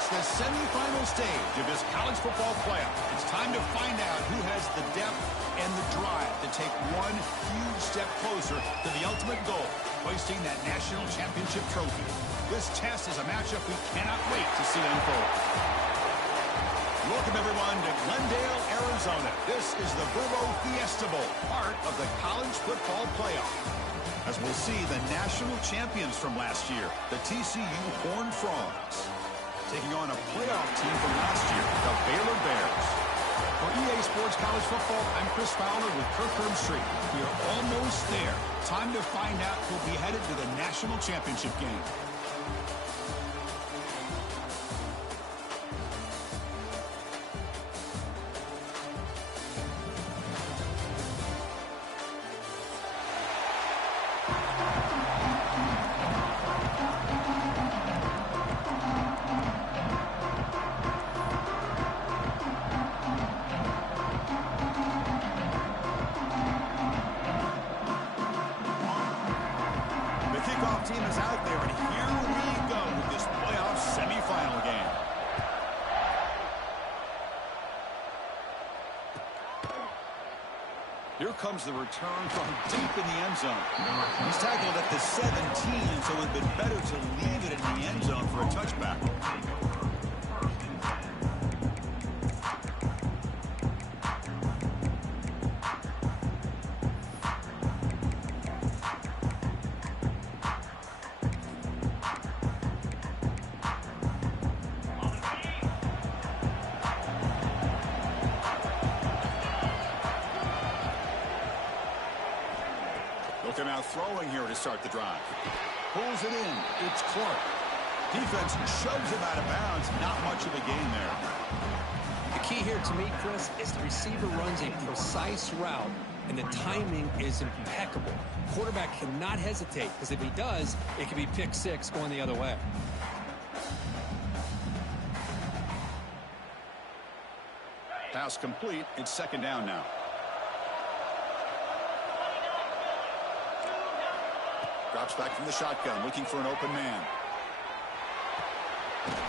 reached the semifinal stage of this college football playoff. It's time to find out who has the depth and the drive to take one huge step closer to the ultimate goal, hoisting that national championship trophy. This test is a matchup we cannot wait to see unfold. Welcome, everyone, to Glendale, Arizona. This is the Burbo Fiesta Bowl, part of the college football playoff. As we'll see the national champions from last year, the TCU Horned Frogs, taking on a playoff team from last year, the Baylor Bears. For EA Sports College Football, I'm Chris Fowler with Kirk Herbstreit. We are almost there. Time to find out who'll be headed to the national championship game. Team is out there, and here we go with this playoff semifinal game. Here comes the return from deep in the end zone. He's tackled at the 17, so it would have been better to leave it in the end zone for a touchback. Looking out throwing here to start the drive. Pulls it in. It's Clark. Defense shoves him out of bounds. Not much of a gain there. The key here to me, Chris, is the receiver runs a precise route, and the timing is impeccable. Quarterback cannot hesitate, because if he does, it could be pick six going the other way. Pass complete. It's second down now. Drops back from the shotgun, looking for an open man.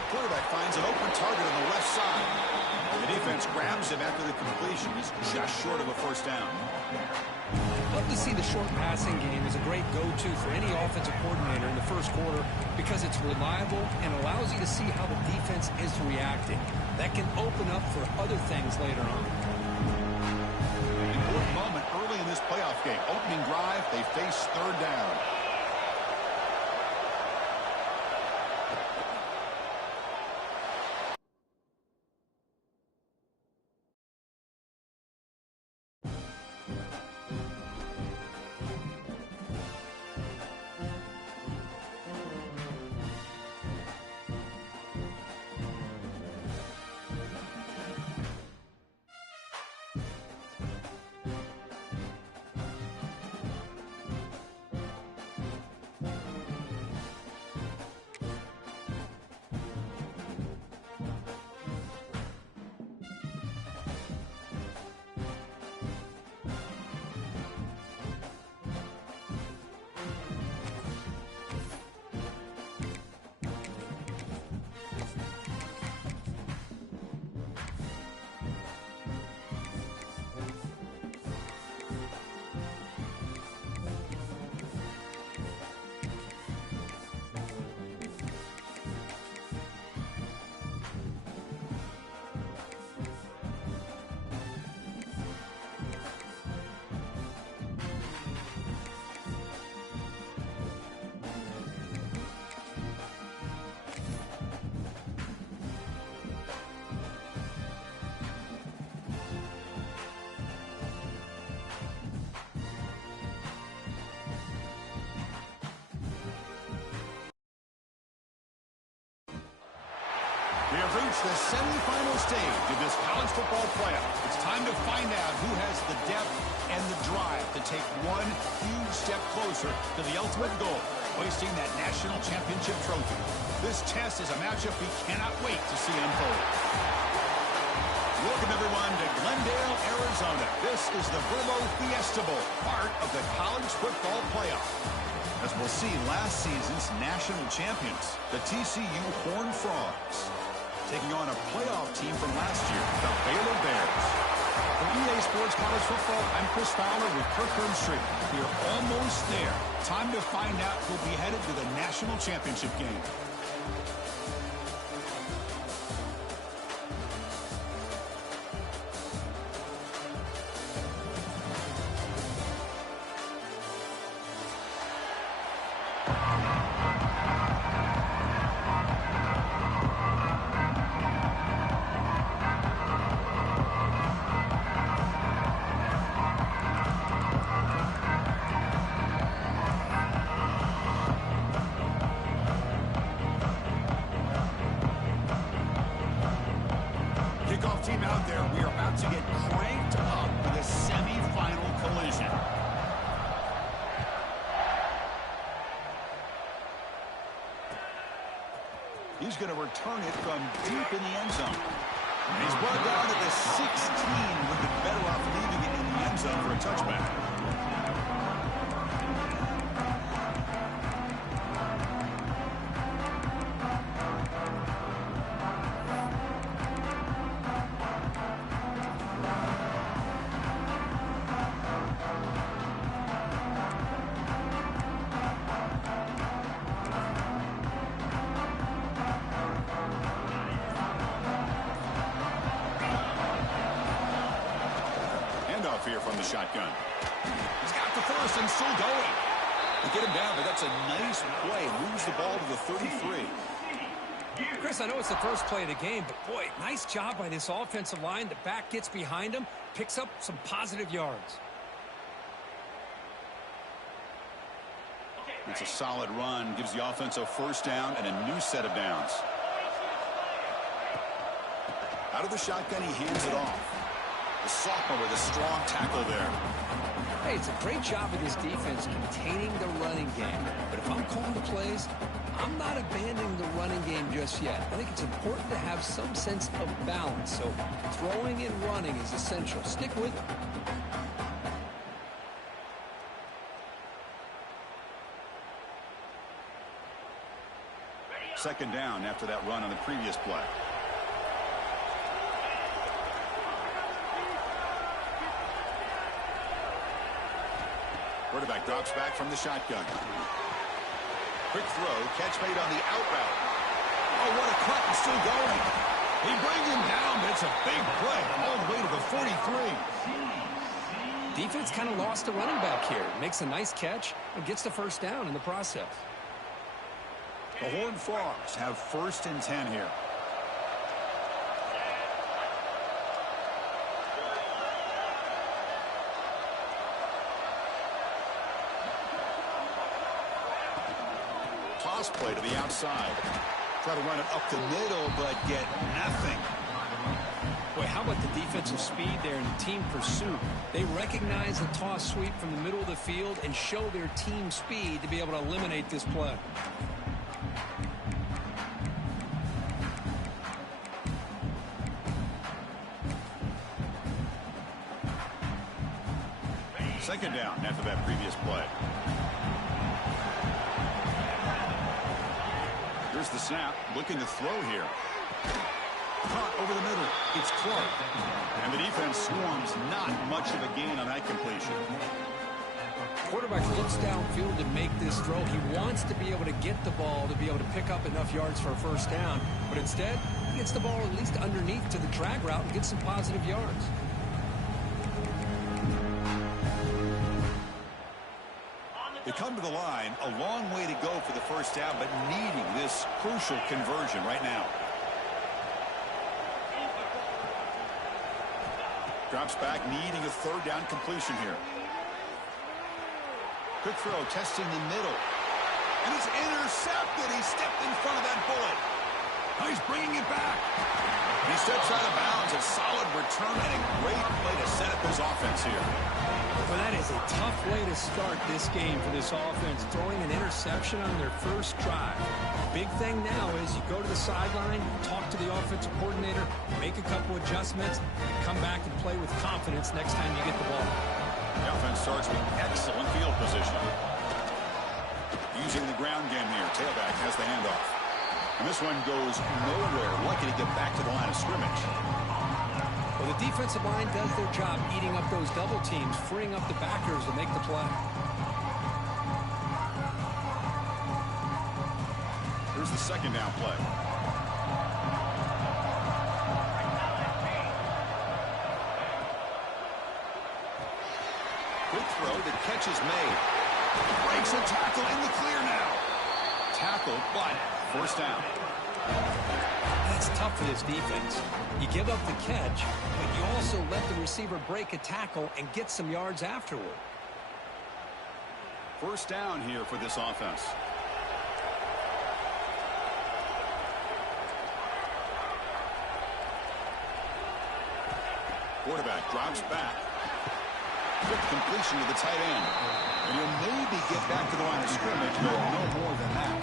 Quarterback finds an open target on the left side. The defense grabs him after the completion. He's just short of a first down. Love to see the short passing game as a great go-to for any offensive coordinator in the first quarter because it's reliable and allows you to see how the defense is reacting. That can open up for other things later on. Important moment early in this playoff game. Opening drive, they face third down. We have reached the semifinal stage of this college football playoff. It's time to find out who has the depth and the drive to take one huge step closer to the ultimate goal, hoisting that national championship trophy. This test is a matchup we cannot wait to see unfold. Welcome, everyone, to Glendale, Arizona. This is the Burbo Fiesta Bowl, part of the college football playoff. As we'll see last season's national champions, the TCU Horned Frogs. taking on a playoff team from last year, the Baylor Bears. For EA Sports College Football, I'm Chris Fowler with Kirk Herbstreit. We are almost there. Time to find out who'll be headed to the national championship game. Team out there, we are about to get cranked up with a semi-final collision. He's going to return it from deep in the end zone. And he's brought down to the 16, would be better off leaving it in the end zone for a touchback. Here from the shotgun. He's got the first and still going. They get him down, but that's a nice play. Moves the ball to the 33. Chris, I know it's the first play of the game, but boy, nice job by this offensive line. The back gets behind him, picks up some positive yards. It's a solid run, gives the offense a first down and a new set of downs. Out of the shotgun, he hands it off. The sophomore with a strong tackle there. Hey, it's a great job of this defense containing the running game. But if I'm calling the plays, I'm not abandoning the running game just yet. I think it's important to have some sense of balance. So throwing and running is essential. Stick with it. Second down after that run on the previous play. Quarterback drops back from the shotgun. Quick throw, catch made on the out route. Oh, what a cut, and still going. He brings him down, but it's a big play all the way to the 43. Defense kind of lost a running back here. Makes a nice catch and gets the first down in the process. The Horned Frogs have first and 10 here. Toss play to the outside. Try to run it up the middle, but get nothing. Boy, how about the defensive speed there in the team pursuit? They recognize the toss sweep from the middle of the field and show their team speed to be able to eliminate this play. Second down after that previous play. Here's the snap, looking to throw here. Caught over the middle. It's Clark. And the defense swarms, not much of a gain on that completion. Quarterback looks downfield to make this throw. He wants to be able to get the ball to be able to pick up enough yards for a first down. But instead, he gets the ball at least underneath to the drag route and gets some positive yards. They come to the line, a long way to go for the first down, but needing this crucial conversion right now. Drops back, needing a third down completion here. Quick throw, testing the middle. And it's intercepted. He stepped in front of that bullet. Now he's bringing it back. He steps out of bounds. A solid return and a great play to set up his offense here. Well, that is a tough way to start this game for this offense, throwing an interception on their first drive. Big thing now is you go to the sideline, talk to the offensive coordinator, make a couple adjustments, come back and play with confidence next time you get the ball. The offense starts with excellent field position. Using the ground game here. Tailback has the handoff. And this one goes nowhere. Lucky to get back to the line of scrimmage. Well, the defensive line does their job eating up those double teams, freeing up the backers to make the play. Here's the second down play. Quick throw. The catch is made. Breaks a tackle in the clear now. Tackle, but first down. That's tough for this defense. You give up the catch, but you also let the receiver break a tackle and get some yards afterward. First down here for this offense. Quarterback drops back. Quick completion to the tight end. And he'll maybe get back to the line of scrimmage, but no more than that.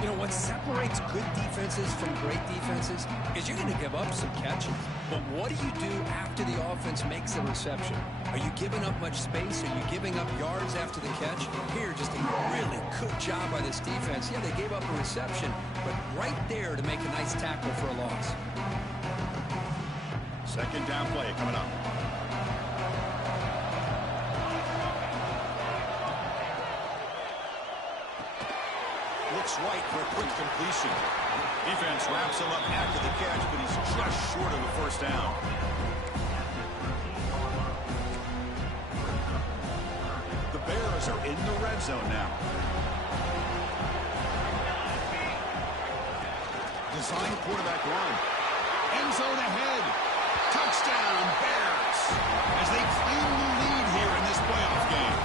You know, what separates good defenses from great defenses is you're going to give up some catches. But what do you do after the offense makes a reception? Are you giving up much space? Are you giving up yards after the catch? Here, just a really good job by this defense. Yeah, they gave up a reception, but right there to make a nice tackle for a loss. Second down play coming up. Looks right for a quick completion. Defense wraps him up after the catch, but he's just short of the first down. The Bears are in the red zone now. Design quarterback run. End zone ahead. Touchdown, Bears, as they claim the lead here in this playoff game.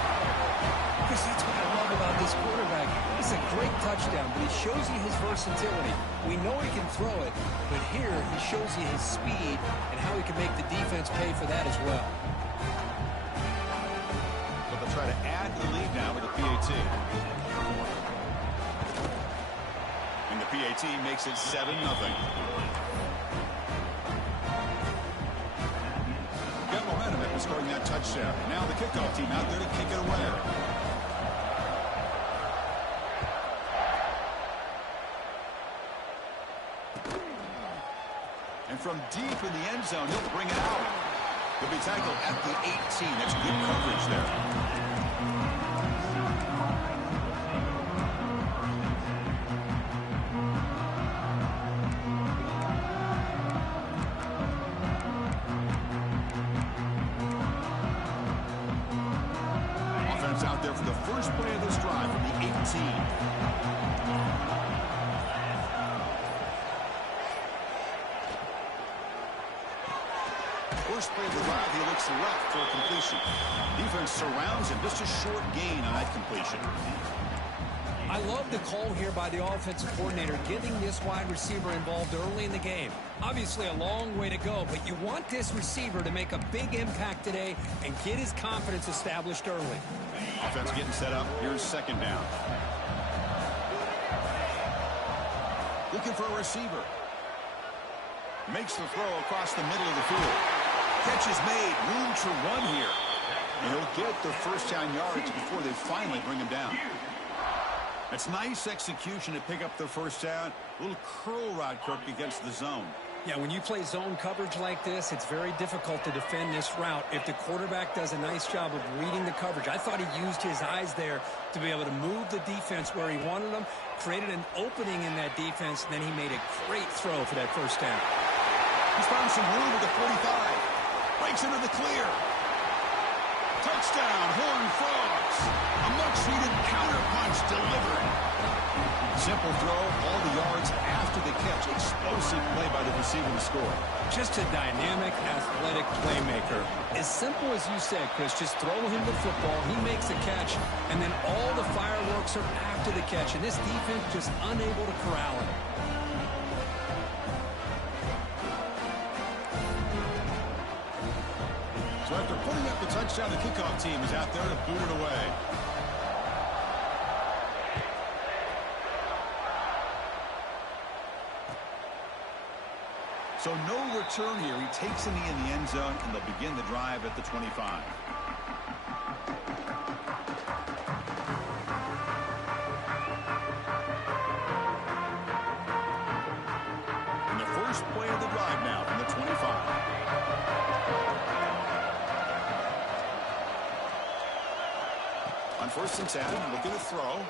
Chris, that's what I love about this quarterback. It's a great touchdown, but he shows you his versatility. We know he can throw it, but here he shows you his speed and how he can make the defense pay for that as well. But they'll try to add to the lead now with the PAT. And the PAT makes it 7-0. Scoring that touchdown. Now the kickoff team out there to kick it away. And from deep in the end zone, he'll bring it out. He'll be tackled at the 18. That's good coverage there. Out there for the first play of this drive from the 18. First play of the drive, he looks left for a completion. Defense surrounds him. Just a short gain on that completion. I love the call here by the offensive coordinator, getting this wide receiver involved early in the game. Obviously a long way to go, but you want this receiver to make a big impact today and get his confidence established early. Offense getting set up. Here's second down. Looking for a receiver. Makes the throw across the middle of the field. Catch is made. Room to run here. And he'll get the first down yards before they finally bring him down. That's nice execution to pick up the first down. A little curl route, Kirk, against the zone. Yeah, when you play zone coverage like this, it's very difficult to defend this route if the quarterback does a nice job of reading the coverage. I thought he used his eyes there to be able to move the defense where he wanted them, created an opening in that defense, and then he made a great throw for that first down. He's found some room at the 45. Breaks into the clear. Touchdown, Horned Frogs. A much-needed counterpunch delivered. Simple throw, all the yards after the catch. Explosive play by the receiver to score. Just a dynamic, athletic playmaker. As simple as you said, Chris, just throw him the football, he makes a catch, and then all the fireworks are after the catch. And this defense just unable to corral him. So after putting up the touchdown, the kickoff team is out there to boot it away. So no return here. He takes a knee in the end zone, and they'll begin the drive at the 25. first and 10, looking to throw.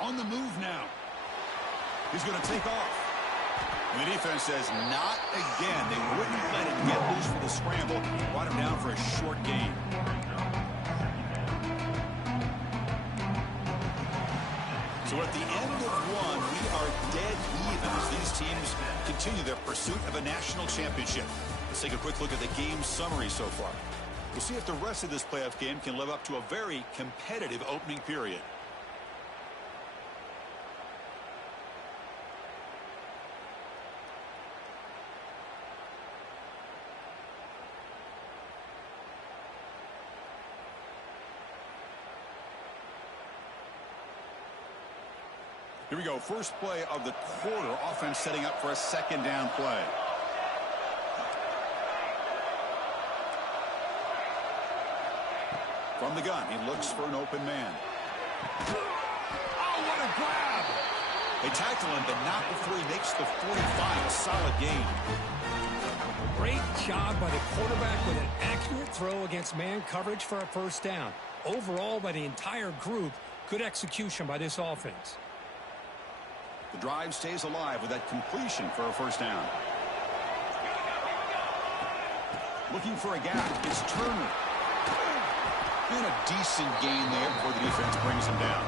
On the move now. He's going to take off. And the defense says, not again. They wouldn't let him get loose for the scramble. Brought him down for a short gain. So at the end of one, we are dead even as these teams continue their pursuit of a national championship. Let's take a quick look at the game summary so far. We'll see if the rest of this playoff game can live up to a very competitive opening period. Here we go. First play of the quarter. Offense setting up for a second down play. From the gun, he looks for an open man. Oh, what a grab! They tackle him, but not before he makes the 45. A solid gain. Great job by the quarterback with an accurate throw against man coverage for a first down. Overall, by the entire group, good execution by this offense. The drive stays alive with that completion for a first down. Looking for a gap. It's Turner. And a decent gain there before the defense brings him down.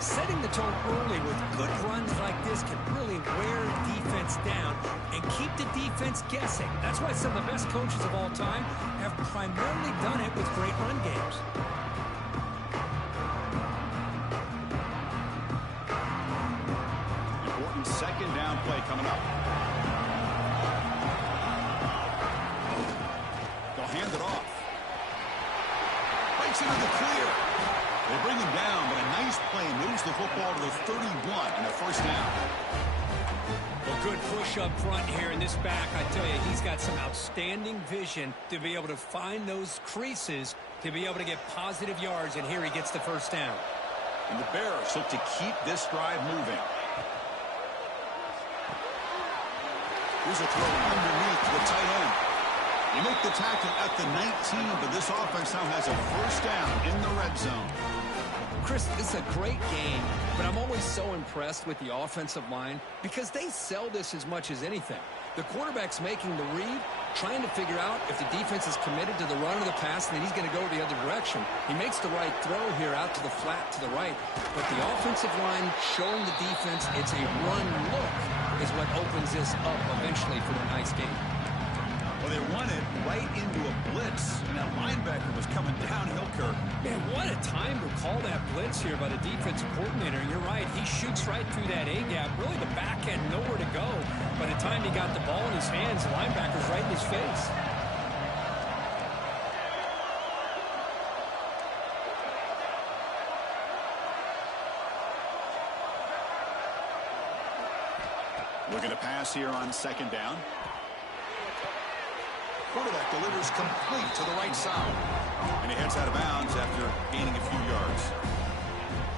Setting the tone early with good runs like this can really wear defense down and keep the defense guessing. That's why some of the best coaches of all time have primarily done it with great run games. Second down play coming up. They'll hand it off. Breaks into the clear. They bring him down, but a nice play moves the football to the 31 and a first down. Well, good push up front here in this back. I tell you, he's got some outstanding vision to be able to find those creases to be able to get positive yards, and here he gets the first down. And the Bears look to keep this drive moving. Here's a throw underneath to the tight end. You make the tackle at the 19, but this offense now has a first down in the red zone. Chris, this is a great game, but I'm always so impressed with the offensive line because they sell this as much as anything. The quarterback's making the read, trying to figure out if the defense is committed to the run or the pass, and then he's going to go the other direction. He makes the right throw here out to the flat to the right, but the offensive line showing the defense it's a run look is what opens this up eventually for a nice game. Well, they run it right into a blitz, and that linebacker was coming downhill, Kirk. Man, what a time to call that blitz here by the defensive coordinator. You're right, he shoots right through that A-gap. Really, the back end, nowhere to go. By the time he got the ball in his hands, the linebacker's right in his face. Looking to pass here on second down. Quarterback delivers complete to the right side. And he heads out of bounds after gaining a few yards.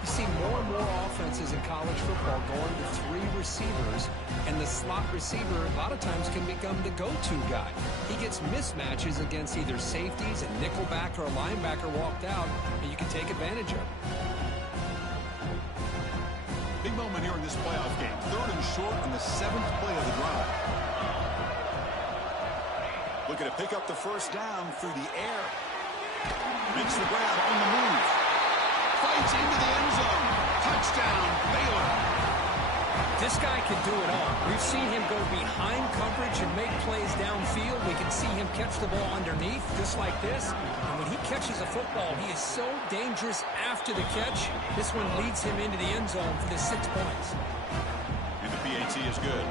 You see more and more offenses in college football going to 3 receivers, and the slot receiver a lot of times can become the go-to guy. He gets mismatches against either safeties, a nickelback, or a linebacker walked out, and you can take advantage of it. Big moment here in this playoff game. 3rd and short on the 7th play of the drive. Looking to pick up the first down through the air. Makes the grab on the move. Fights into the end zone. Touchdown, Baylor. This guy can do it all. We've seen him go behind coverage and make plays downfield. We can see him catch the ball underneath, just like this. And when he catches a football, he is so dangerous after the catch. This one leads him into the end zone for the 6 points. And the PAT is good.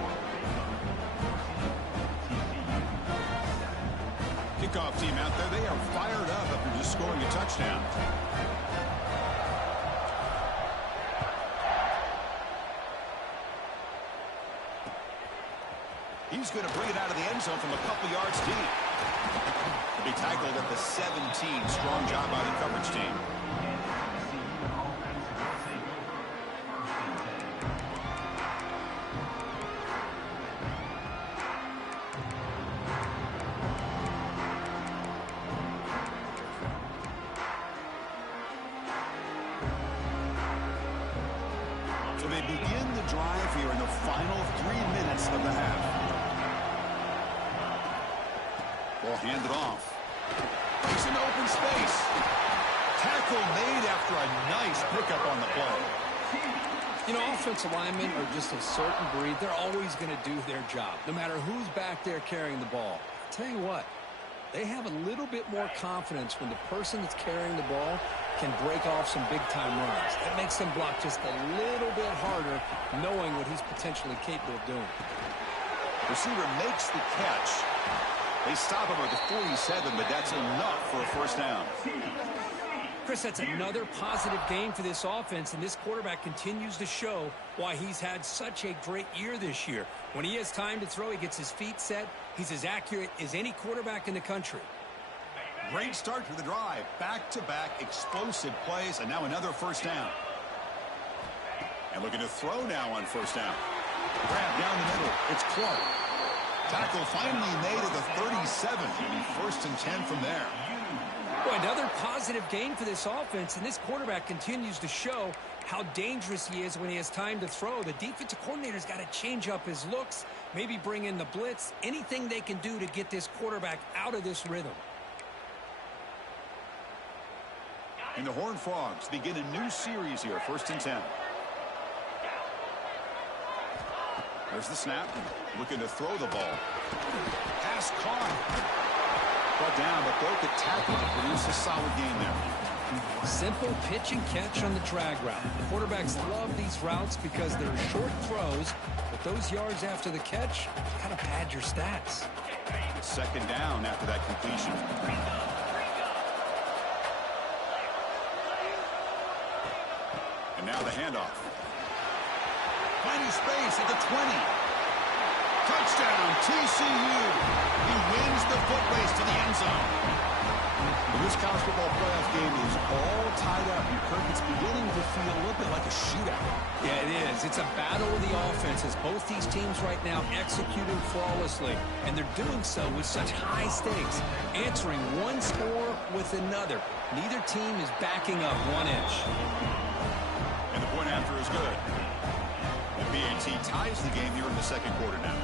Kickoff team out there, they are fired up after just scoring a touchdown. He's going to bring it out of the end zone from a couple yards deep. He'll be tackled at the 17. Strong job by the coverage team. drive here in the final 3 minutes of the half. Ball handed off. He's in open space. Tackle made after a nice pickup on the play. You know, offensive linemen are just a certain breed. They're always going to do their job, no matter who's back there carrying the ball. I'll tell you what, they have a little bit more confidence when the person that's carrying the ball can break off some big-time runs. That makes them block just a little bit harder, knowing what he's potentially capable of doing. Receiver makes the catch. They stop him at the 47, but that's enough for a first down. Chris, that's another positive game for this offense, and this quarterback continues to show why he's had such a great year this year. When he has time to throw, he gets his feet set. He's as accurate as any quarterback in the country. Great start to the drive. Back-to-back explosive plays, and now another first down. And looking to throw now on first down. Grab down the middle. It's Clark. Tackle finally made at the 37. And first and 10 from there. Boy, another positive gain for this offense, and this quarterback continues to show how dangerous he is when he has time to throw. The defensive coordinator's got to change up his looks, maybe bring in the blitz, anything they can do to get this quarterback out of this rhythm. And the Horned Frogs begin a new series here, first and 10. There's the snap. Looking to throw the ball. Pass caught. Brought down, but broke the tackle to produce a solid gain there. Simple pitch and catch on the drag route. The quarterbacks love these routes because they're short throws, but those yards after the catch kind of pad your stats. Second down after that completion. And now the handoff. Finding space at the 20. Touchdown, TCU. He wins the foot race to the end zone. Well, this college football playoff game is all tied up. And Kirk, it's beginning to feel a little bit like a shootout. Yeah, it is. It's a battle of the offenses. Both these teams right now executing flawlessly, and they're doing so with such high stakes, answering one score with another. Neither team is backing up 1 inch. And the point after is good. The BAT ties the game here in the second quarter now.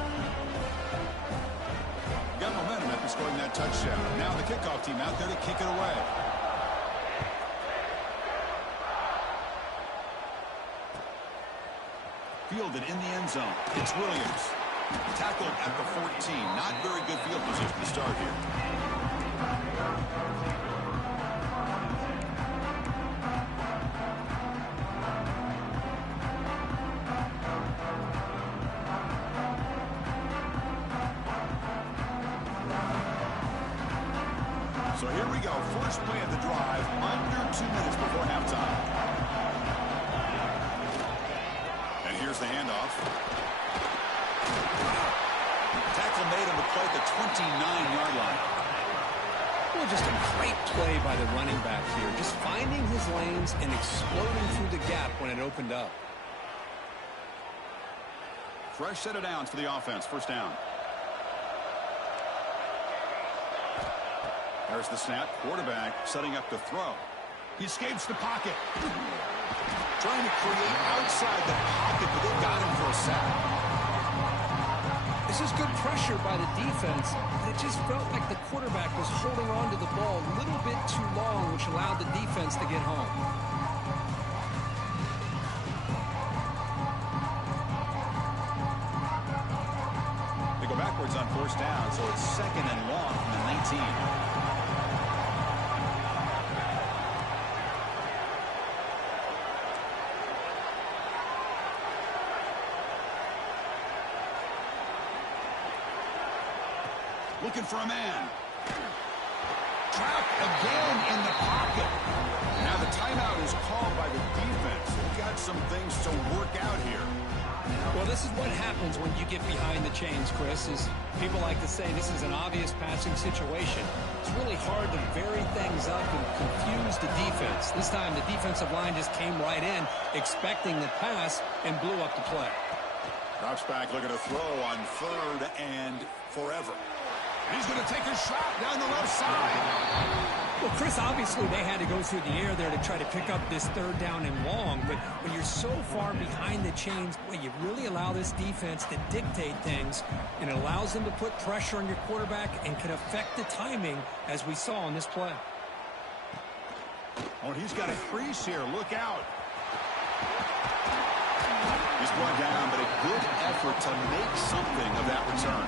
Got momentum after scoring that touchdown. Now the kickoff team out there to kick it away. Fielded in the end zone. It's Williams. Tackled at the 14. Not very good field position to start here. So here we go. First play of the drive, under 2 minutes before halftime. And here's the handoff. Tackle made on the play at the 29-yard line. Well, just a great play by the running back here. Just finding his lanes and exploding through the gap when it opened up. Fresh set of downs for the offense. First down. There's the snap. Quarterback setting up to throw. He escapes the pocket. Trying to create outside the pocket, but they got him for a sack. This is good pressure by the defense. It just felt like the quarterback was holding on to the ball a little bit too long, which allowed the defense to get home. They go backwards on first down, so it's second and long from the 19. Looking for a man. Trapped again in the pocket. Now the timeout is called by the defense. They've got some things to work out here. Well, this is what happens when you get behind the chains, Chris. Is people like to say this is an obvious passing situation. It's really hard to vary things up and confuse the defense. This time the defensive line just came right in, expecting the pass, and blew up the play. Drops back, looking to throw on third and forever. He's going to take a shot down the left side. Well, Chris, obviously they had to go through the air there to try to pick up this third down and long, but when you're so far behind the chains, boy, you really allow this defense to dictate things, and it allows them to put pressure on your quarterback and can affect the timing, as we saw in this play. Oh, he's got a crease here. Look out. He's brought down, but a good effort to make something of that return.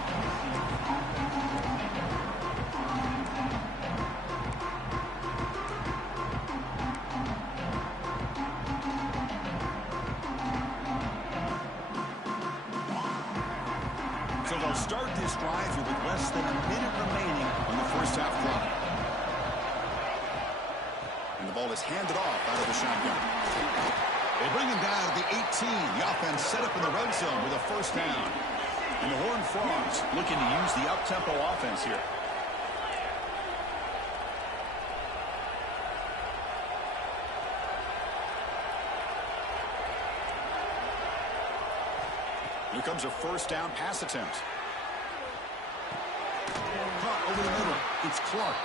So they'll start this drive here with less than a minute remaining on the first half clock. And the ball is handed off out of the shotgun. They bring him down to the 18. The offense set up in the red zone with a first down. And the Horned Frogs looking to use the up-tempo offense here. Here comes a first down pass attempt. Caught over the middle. It's Clark.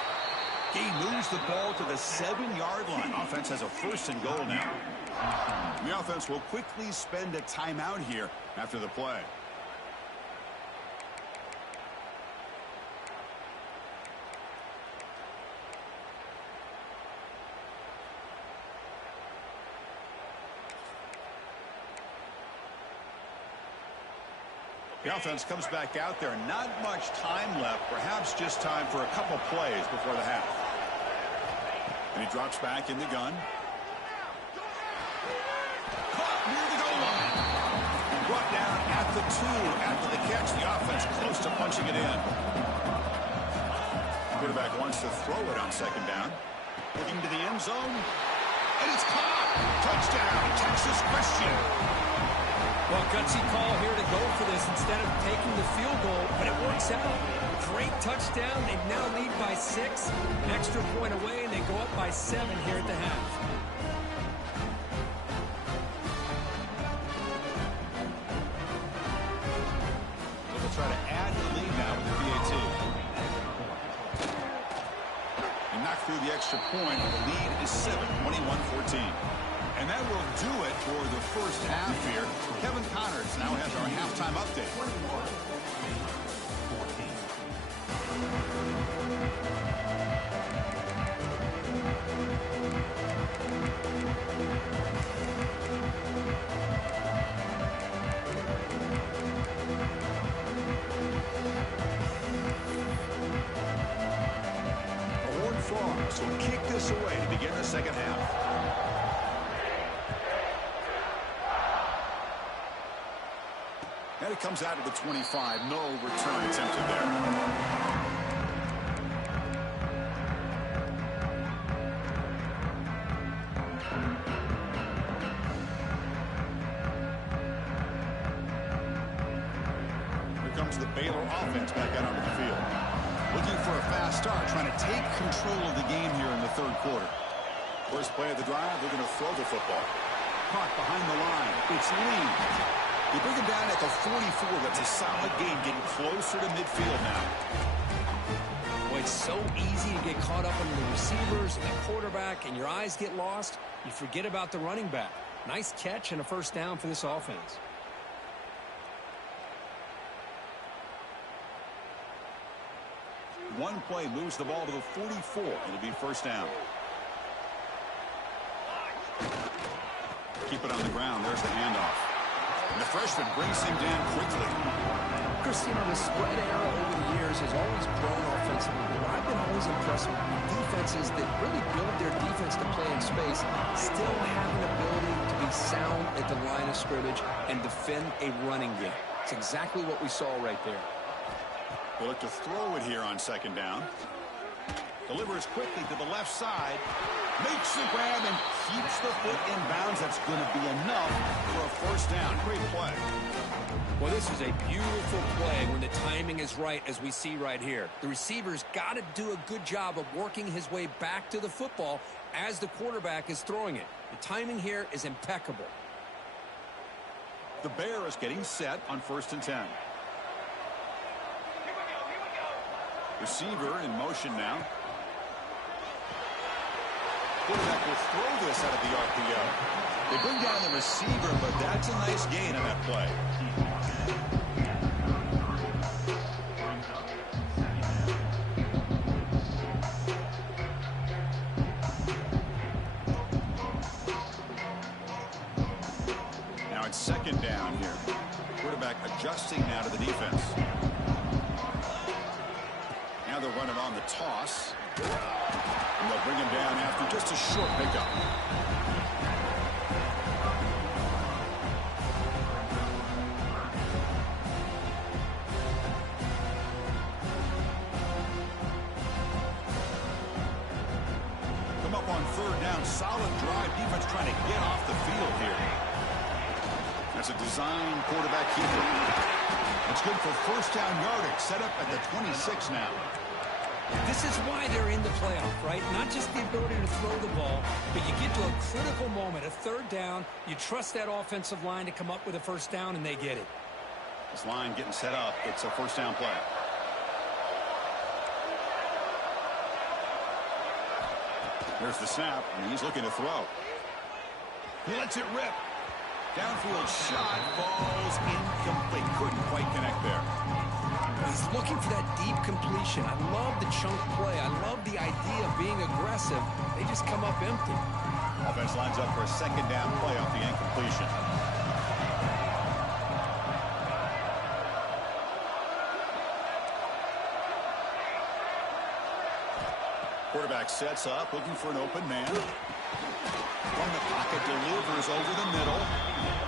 He moves the ball to the 7-yard line. Offense has a first and goal now. The offense will quickly spend a timeout here after the play. The offense comes back out there. Not much time left. Perhaps just time for a couple plays before the half. And he drops back in the gun. Caught near the goal line. Brought down at the 2 after the catch. The offense close to punching it in. Quarterback wants to throw it on second down. Looking to the end zone. And it's caught. Touchdown. Texas Christian. Well, gutsy call here to go for this instead of taking the field goal, but it works out. Great touchdown. They now lead by 6. An extra point away, and they go up by 7 here at the half. They'll try to add the lead now with the PAT. And knock through the extra point. The lead is 7, 21-14. And that will do it for the first half here. Kevin Connors now has our halftime update. The Horned Frogs will kick this away to begin the second half. And it comes out of the 25. No return attempted there. Here comes the Baylor offense back out onto the field. Looking for a fast start, trying to take control of the game here in the third quarter. First play of the drive, they're going to throw the football. Caught behind the line. It's Lee. They bring him down at the 44. That's a solid gain, getting closer to midfield now. Boy, it's so easy to get caught up under the receivers and the quarterback, and your eyes get lost. You forget about the running back. Nice catch and a first down for this offense. One play moves the ball to the 44. It'll be first down. Keep it on the ground. There's the handoff. And the freshman brings him down quickly. Christine, the spread era over the years has always grown offensively, but I've been always impressed with defenses that really build their defense to play in space, still have an ability to be sound at the line of scrimmage and defend a running game. It's exactly what we saw right there. They look to throw it here on second down. Delivers quickly to the left side. Makes the grab and keeps the foot in bounds. That's going to be enough for a first down. Great play. Well, this is a beautiful play when the timing is right, as we see right here. The receiver's got to do a good job of working his way back to the football as the quarterback is throwing it. The timing here is impeccable. The Bear is getting set on 1st and 10. Receiver in motion now. Quarterback will throw this out of the RPO. They bring down the receiver, but that's a nice gain on that play. Now it's second down here. Quarterback adjusting now to the defense. Now they're running on the toss. And they'll bring him down after just a short pickup. Come up on third down. Solid drive. Defense trying to get off the field here. That's a design quarterback keeper. It's good for first down yardage. Set up at the 26 now. This is why they're in the playoff, right? Not just the ability to throw the ball, but you get to a critical moment, a third down. You trust that offensive line to come up with a first down, and they get it. This line getting set up. It's a first down play. There's the snap, and he's looking to throw. He lets it rip. Downfield shot falls incomplete. Couldn't quite connect there. He's looking for that deep completion. I love the chunk play. I love the idea of being aggressive. They just come up empty. Offense lines up for a second down play off the incompletion. Quarterback sets up, looking for an open man. From the pocket, delivers over the middle.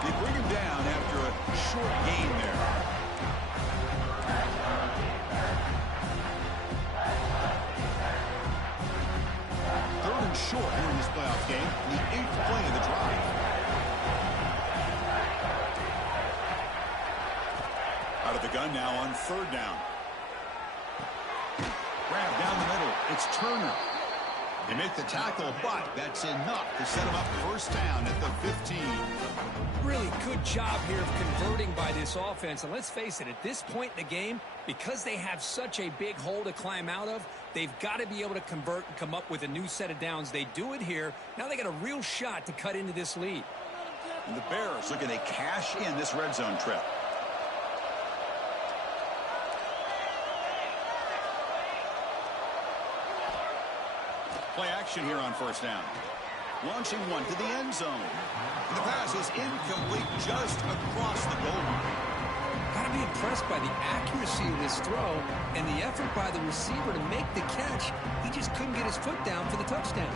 They bring him down after a short gain there. Third and short here in this playoff game, the 8th play of the drive. Out of the gun now on third down. Grab down the middle. It's Turner. They make the tackle, but that's enough to set him up first down at the 15. Really good job here of converting by this offense. And let's face it, at this point in the game, because they have such a big hole to climb out of, they've got to be able to convert and come up with a new set of downs. They do it here. Now they got a real shot to cut into this lead. And the Bears looking to cash in this red zone trip. Play action here on first down. Launching one to the end zone. And the pass is incomplete just across the goal line. Got to be impressed by the accuracy of this throw and the effort by the receiver to make the catch. He just couldn't get his foot down for the touchdown.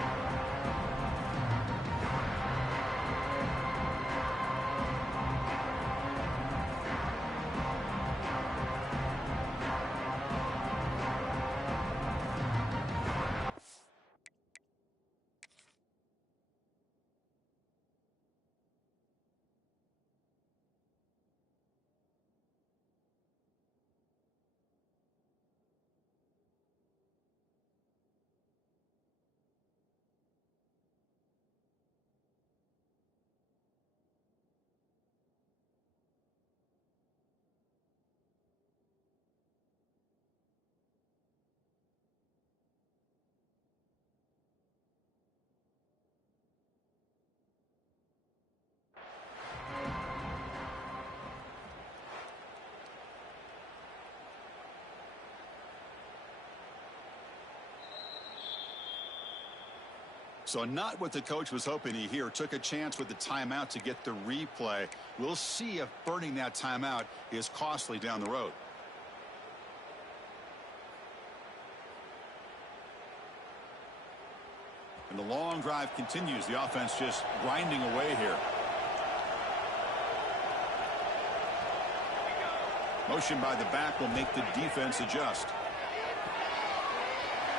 So not what the coach was hoping to hear. Took a chance with the timeout to get the replay. We'll see if burning that timeout is costly down the road. And the long drive continues. The offense just grinding away here. Motion by the back will make the defense adjust.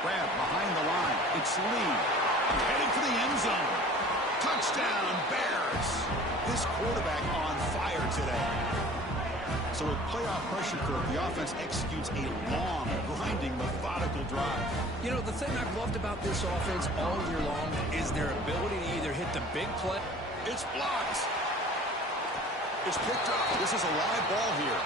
Grab behind the line. It's Lee. Heading for the end zone. Touchdown, Bears. This quarterback on fire today. So with playoff pressure curve, the offense executes a long, grinding, methodical drive. You know, the thing I've loved about this offense all year long is their ability to either hit the big play. It's blocked. It's picked up. This is a live ball here.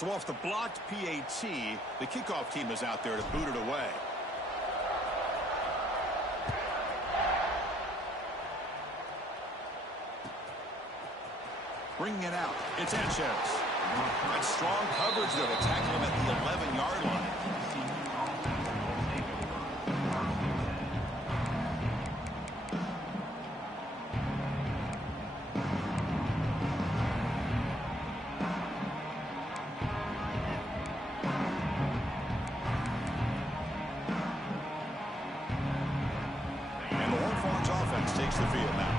So off the blocked PAT, the kickoff team is out there to boot it away. Bringing it out. It's Sanchez. That's strong coverage there to tackle him at the 11-yard line. And the Hornets offense takes the field now.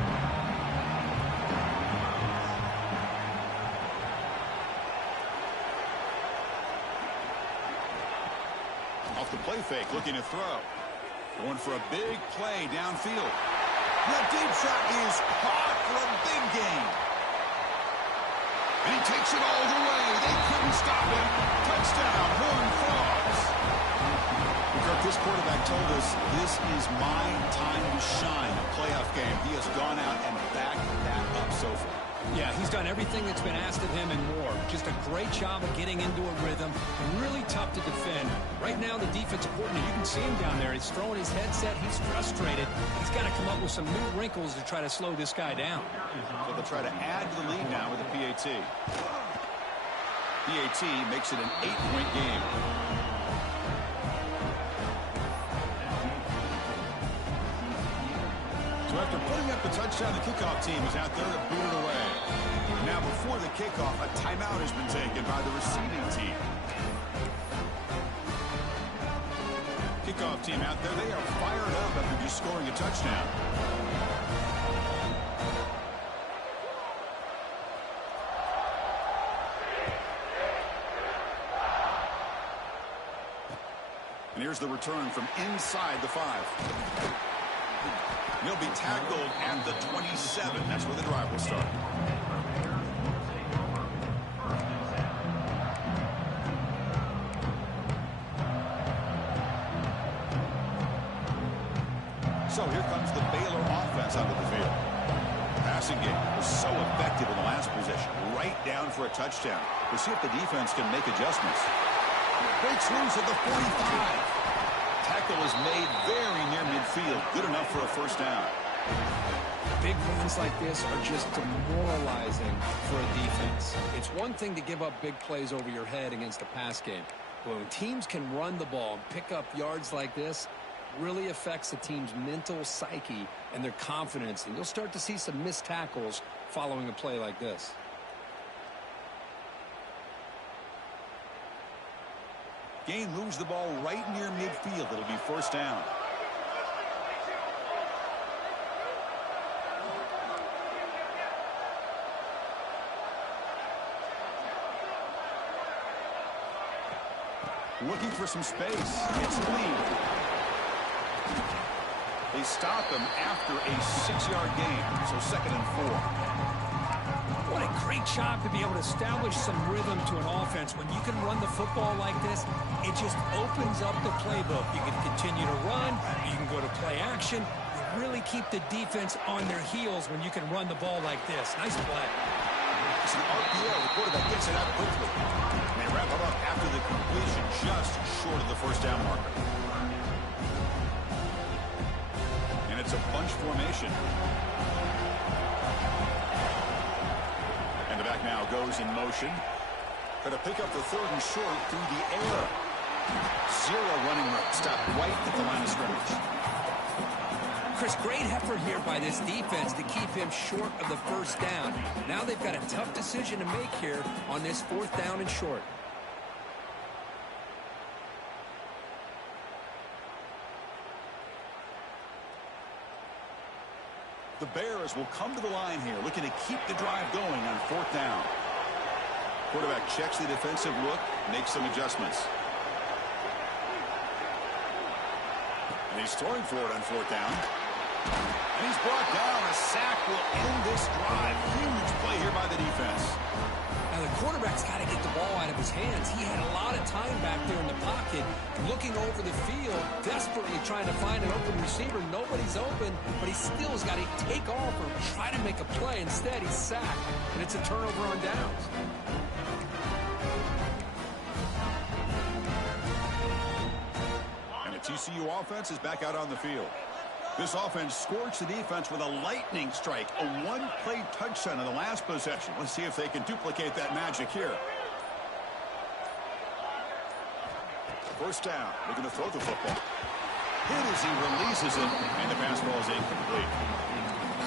Off the play fake, looking to throw. Going for a big play downfield. The deep shot is caught for a big gain. And he takes it all the way. They couldn't stop him. Touchdown, Horned Frogs. Kirk, this quarterback told us this is my time to shine. A playoff game. He has gone out and backed that up so far. Yeah, he's done everything that's been asked of him and more. Just a great job of getting into a rhythm. Really tough to defend. Right now, the defensive coordinator, you can see him down there. He's throwing his headset. He's frustrated. He's got to come up with some new wrinkles to try to slow this guy down. So they'll try to add to the lead now with the PAT. PAT makes it an 8-point game. So after putting up the touchdown, the kickoff team is out there to boot it away. Now before the kickoff, a timeout has been taken by the receiving team. Kickoff team out there, they are fired up after just scoring a touchdown. And here's the return from inside the 5. He'll be tackled at the 27. That's where the drive will start. So here comes the Baylor offense out of the field. The passing game was so effective in the last possession. Right down for a touchdown. We'll see if the defense can make adjustments. Breaks loose at the 45. Tackle is made very near midfield. Good enough for a first down. Big runs like this are just demoralizing for a defense. It's one thing to give up big plays over your head against a pass game. But when teams can run the ball and pick up yards like this, it really affects the team's mental psyche and their confidence. And you'll start to see some missed tackles following a play like this. Gain moves the ball right near midfield. It'll be first down. Looking for some space. It's clean. They stop him after a 6-yard gain. So 2nd and 4. What a great job to be able to establish some rhythm to an offense. When you can run the football like this, it just opens up the playbook. You can continue to run. You can go to play action. You really keep the defense on their heels when you can run the ball like this. Nice play. It's an RPO. The quarterback gets it out quickly. And they wrap it up after the completion, just short of the first down marker. And it's a bunch formation. And the back now goes in motion. Going to pick up the 3rd and short through the air. 0 running room. Stopped right at the line of scrimmage. Chris, great effort here by this defense to keep him short of the first down. Now they've got a tough decision to make here on this 4th down and short. The Bears will come to the line here, looking to keep the drive going on 4th down. Quarterback checks the defensive look, makes some adjustments. And he's throwing for it on 4th down. And he's brought down. A sack will end this drive. Huge play here by the defense. Now the quarterback's got to get the ball out of his hands. He had a lot of time back there in the pocket, looking over the field, desperately trying to find an open receiver. Nobody's open, but he still has got to take off or try to make a play. Instead, he's sacked, and it's a turnover on downs. TCU offense is back out on the field. This offense scorched the defense with a lightning strike, a one-play touchdown in the last possession. Let's see if they can duplicate that magic here. First down, looking to throw the football. Hit as he releases it, and the pass ball is incomplete.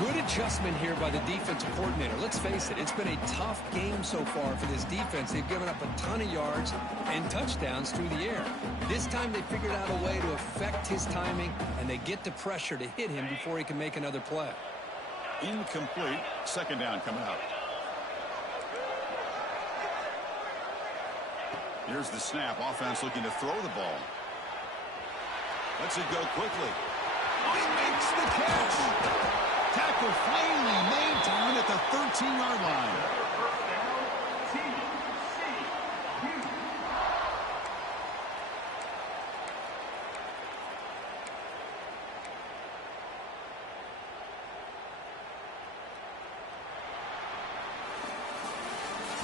Good adjustment here by the defensive coordinator. Let's face it, it's been a tough game so far for this defense. They've given up a ton of yards and touchdowns through the air. This time they figured out a way to affect his timing, and they get the pressure to hit him before he can make another play. Incomplete. Second down coming up. Here's the snap. Offense looking to throw the ball. Lets it go quickly. Oh, he makes the catch. Tackle finally made down at the 13-yard line.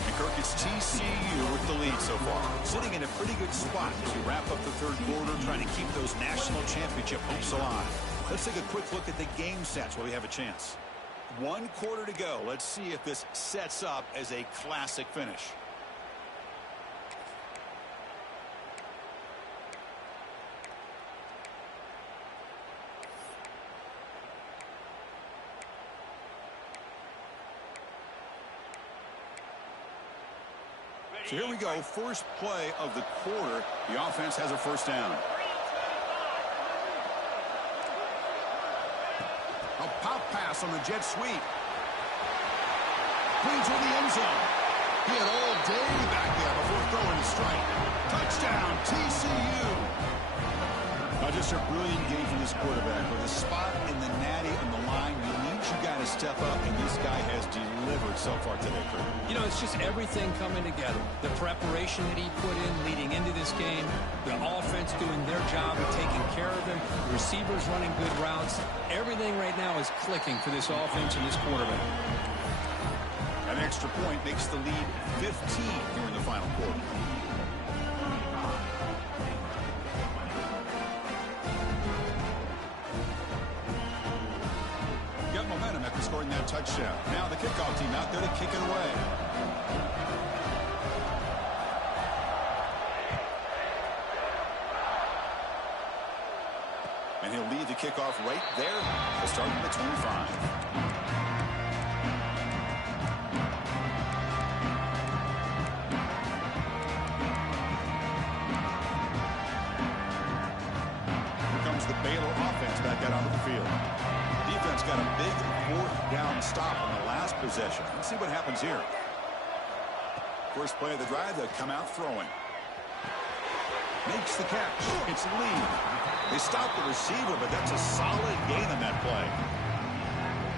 And Kirk, it's TCU with the lead so far. Sitting in a pretty good spot as we wrap up the third quarter, trying to keep those national championship hopes alive. Let's take a quick look at the game stats while we have a chance. 1 quarter to go. Let's see if this sets up as a classic finish. So here we go. First play of the quarter. The offense has a first down. A pop pass on the jet sweep. Brings in the end zone. He had all day back there before throwing a strike. Touchdown, TCU. Just a brilliant game from this quarterback. With a spot in the natty on the line, you need you guys to step up, and this guy has delivered so far today, Kurt. You know, it's just everything coming together. The preparation that he put in leading into this game, the offense doing their job of taking care of him, the receivers running good routes. Everything right now is clicking for this offense and this quarterback. An extra point makes the lead 15 here in the final quarter. Got momentum after scoring that touchdown. Now the kickoff team out there to kick it away. And he'll lead the kickoff right there. We'll start from the 25. The Baylor offense back out onto the field. Defense got a big fourth down stop on the last possession. Let's see what happens here. First play of the drive, they'll come out throwing. Makes the catch. It's Lee. They stop the receiver, but that's a solid gain on that play.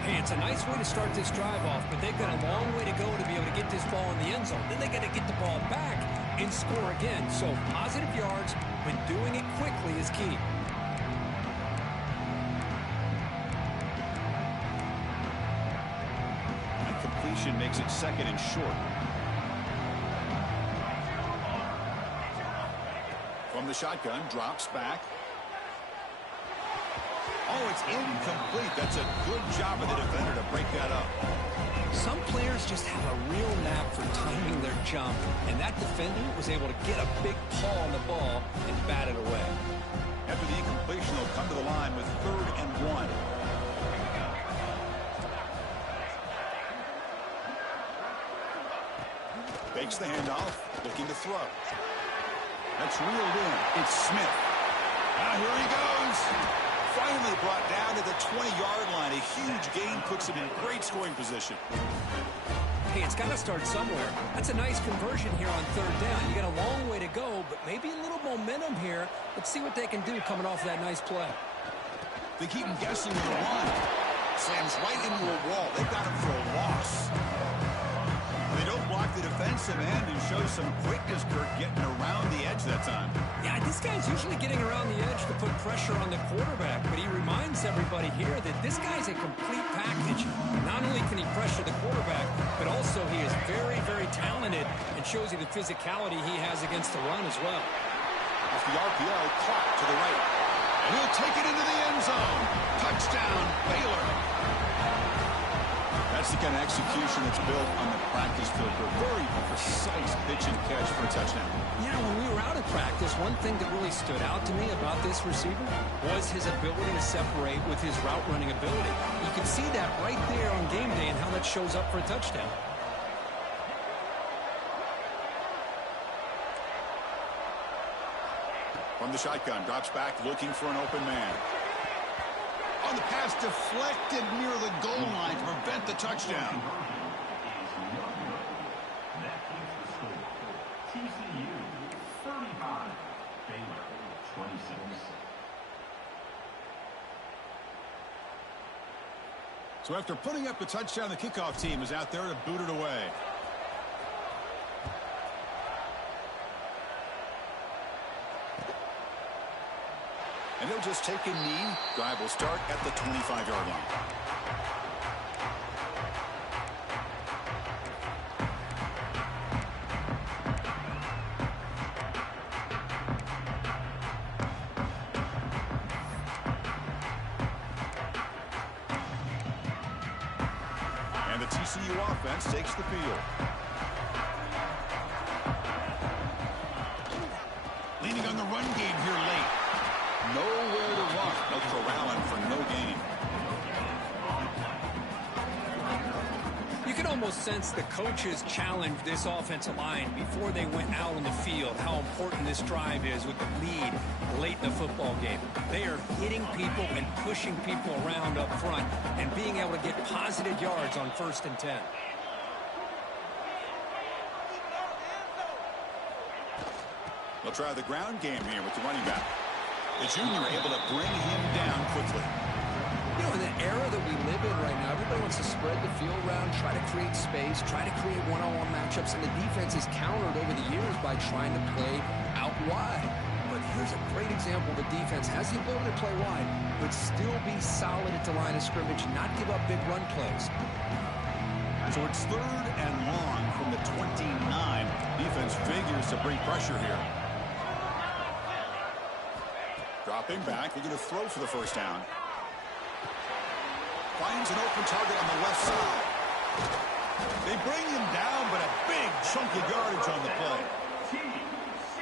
Hey, it's a nice way to start this drive off, but they've got a long way to go to be able to get this ball in the end zone. Then they got to get the ball back and score again. So positive yards, but doing it quickly is key. Makes it second and short. From the shotgun, drops back. Oh, it's incomplete. That's a good job of the defender to break that up. Some players just have a real knack for timing their jump, and that defender was able to get a big paw on the ball and bat it away. After the incompletion, they'll come to the line with 3rd and 1. Fakes the handoff, looking to throw. That's reeled in. It's Smith. Now here he goes. Finally brought down to the 20-yard line. A huge gain puts him in great scoring position. Hey, it's got to start somewhere. That's a nice conversion here on 3rd down. You got a long way to go, but maybe a little momentum here. Let's see what they can do coming off that nice play. They keep him guessing with a run. Slams right into a wall. They've got him for a loss. They don't block the defensive end and show some quickness, Kirk, getting around the edge that time. Yeah, this guy's usually getting around the edge to put pressure on the quarterback, but he reminds everybody here that this guy's a complete package. Not only can he pressure the quarterback, but also he is very, very talented and shows you the physicality he has against the run as well. Off the RPO, clock to the right. And he'll take it into the end zone. Touchdown, Baylor. That's the kind of execution that's built on the practice field for a very precise pitch and catch for a touchdown. Yeah, when we were out at practice, one thing that really stood out to me about this receiver was his ability to separate with his route running ability. You can see that right there on game day and how that shows up for a touchdown. From the shotgun, drops back looking for an open man. On the pass, deflected near the goal line to prevent the touchdown. So after putting up the touchdown, the kickoff team is out there to boot it away. And he'll just take a knee. Drive will start at the 25-yard line. And the TCU offense takes the field. Leaning on the run game here late. Nowhere to run. No corralling for no gain. You can almost sense the coaches challenged this offensive line before they went out on the field, how important this drive is with the lead late in the football game. They are hitting people and pushing people around up front and being able to get positive yards on 1st and 10. They'll try the ground game here with the running back. The junior able to bring him down quickly. You know, in the era that we live in right now, everybody wants to spread the field around, try to create space, try to create one-on-one matchups, and the defense is countered over the years by trying to play out wide. But here's a great example. The defense has the ability to play wide, but still be solid at the line of scrimmage, not give up big run plays. So it's 3rd and long from the 29. Defense figures to bring pressure here. Dropping back, they're going to throw for the first down. Finds an open target on the left side. They bring him down, but a big chunk of yardage on the play.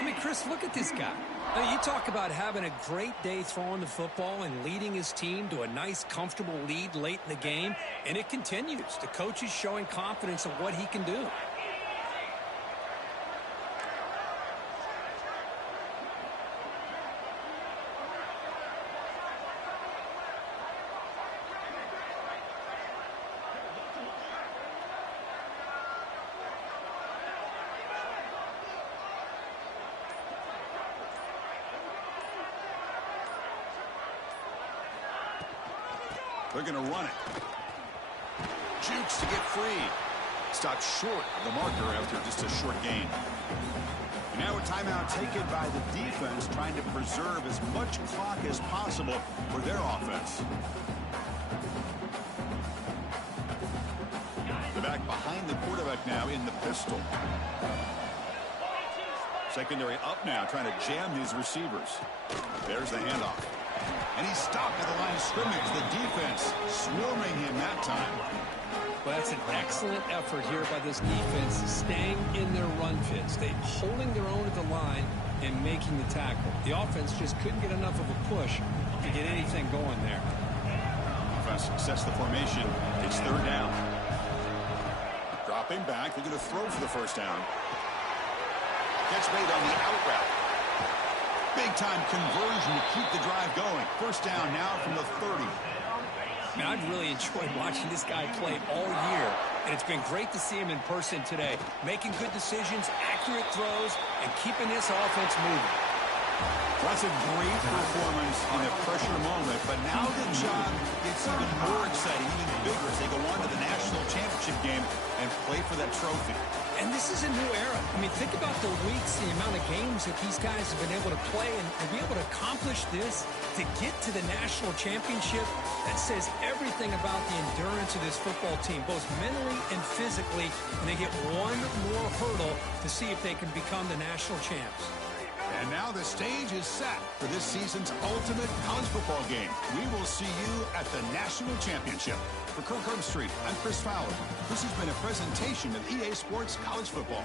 I mean, Chris, look at this guy. I mean, you talk about having a great day throwing the football and leading his team to a nice, comfortable lead late in the game, and it continues. The coach is showing confidence of what he can do. They're going to run it. Jukes to get free. Stopped short of the marker after just a short gain. And now a timeout taken by the defense, trying to preserve as much clock as possible for their offense. The back behind the quarterback now in the pistol. Secondary up now, trying to jam these receivers. There's the handoff. And he's stopped at the line of scrimmage. The defense swarming him that time. Well, that's an excellent effort here by this defense, staying in their run fits. They holding their own at the line and making the tackle. The offense just couldn't get enough of a push to get anything going there. Offense sets the formation. It's 3rd down. Dropping back. They're going to throw for the first down. Catch made on the out route. Big-time conversion to keep the drive going. First down now from the 30. Man, I've really enjoyed watching this guy play all year, and it's been great to see him in person today, making good decisions, accurate throws, and keeping this offense moving. That's a great performance in a pressure moment, but now the job gets even more exciting, even bigger as they go on to the national championship game and play for that trophy. And this is a new era. I mean, think about the weeks, the amount of games that these guys have been able to play, and to be able to accomplish this, to get to the national championship, that says everything about the endurance of this football team, both mentally and physically, and they get one more hurdle to see if they can become the national champs. And now the stage is set for this season's ultimate college football game. We will see you at the National Championship. For Kirk Herbstreit, I'm Chris Fowler. This has been a presentation of EA Sports College Football.